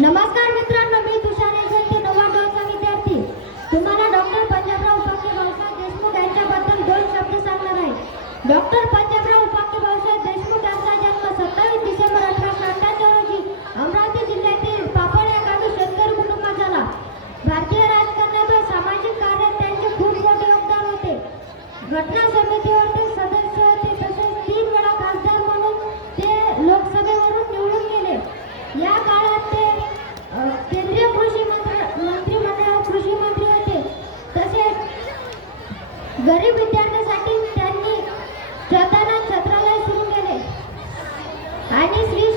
नमस्कार मित्रांनो मी तुषार यशवंत नवागावचा विद्यार्थी. तुम्हाला डॉक्टर पंजाबराव उपाख्य भाऊसाहेब देशमुख यांच्याबद्दल दोन शब्द सांगणार आहे. डॉक्टर पंजाबराव उपाख्य भाऊसाहेब देशमुख यांचा जन्म सत्तावीस डिसेंबर अठराशे अठ्ठ्याण्णव रोजी अमरावती जिल्ह्यातील पापड या गावी शेतकरी कुटुंबात झाला. भारतीय राजकारणात सामाजिक कार्यात त्यांचे खूप मोठे योगदान होते. घटना समितीवर गरीब विद्यार्थ्यांसाठी त्यांनी स्वतःला छत्रालय सुरू केले. आणि श्री